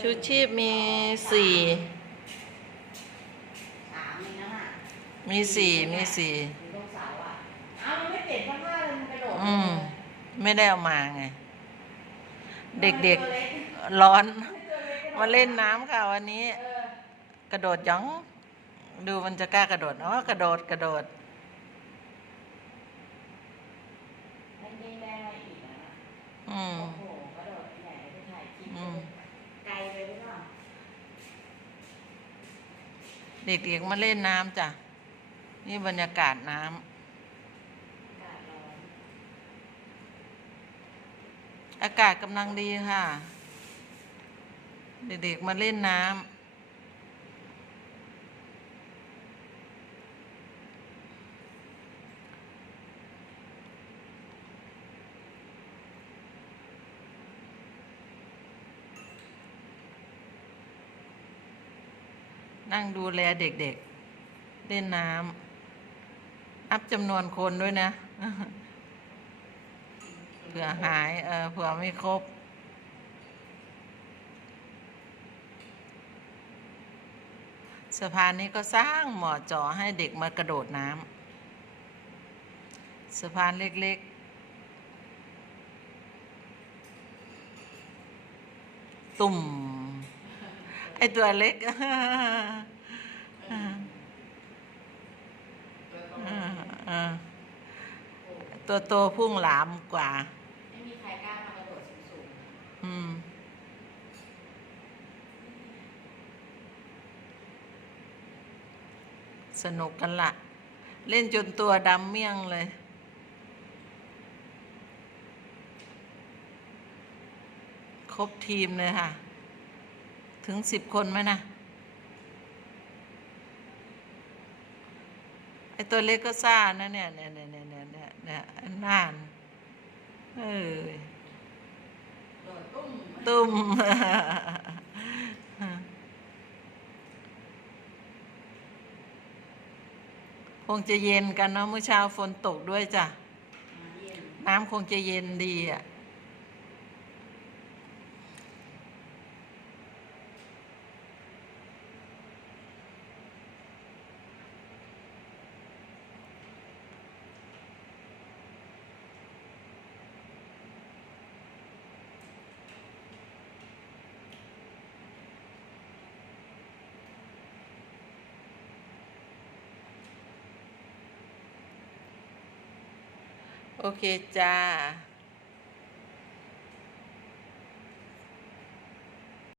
ชูชีพมีสี่สามเองนะน่ะมีสี่มีสี่มีลูกสาวอะอ้าวมันไม่เปลี่ยนผ้าผ้าเลยมันกระโดดอืม ไม่ได้เอามาไง เด็กตัวล็ๆร้อน ตัวเล็กมาเล่นน้ำค่ะวันนี้ เออกระโดดหยอง ดูมันจะกล้ากระโดดอ๋อกระโดดกระโดดเล่นเด้งได้อะไรอีกอะอืม โอ้โหกระโดดใหญ่ไปถ่ายคลิป อืม ไกลไปหรือเปล่า เด็กๆมาเล่นน้ำจ้ะ นี่บรรยากาศน้ำอากาศร้อนอากาศกำลังดีค่ะ เด็กๆมาเล่นน้ำ นั่งดูแลเด็กๆ เล่นน้ำนับจำนวนคนด้วยนะ เผื่อหาย เออเผื่อไม่ครบ สะพานนี้ก็สร้างหมาะเจาะให้เด็กมากระโดดน้ำ สะพานเล็กๆตุ่ม ไอตัวเล็กตัวโตพุ่งหลามกว่า ไม่มีใครกล้ามากระโดดสูงอืมสนุกกันละเล่นจนตัวดำเมี่ยงเลย ครบทีมเลยค่ะ ถึงสิบคนไหมนะ ไอตัวเล็กก็ซ่านะเนี่ยเนี่ยเนี่ยเนี่ยเนี่ยเนี่ยเนี่ยนานเออตุ้มคงจะเย็นกันเนาะเมื่อเช้าฝนตกด้วยจ้ะนน้ำคงจะเย็นดีอะ โอเคจ้า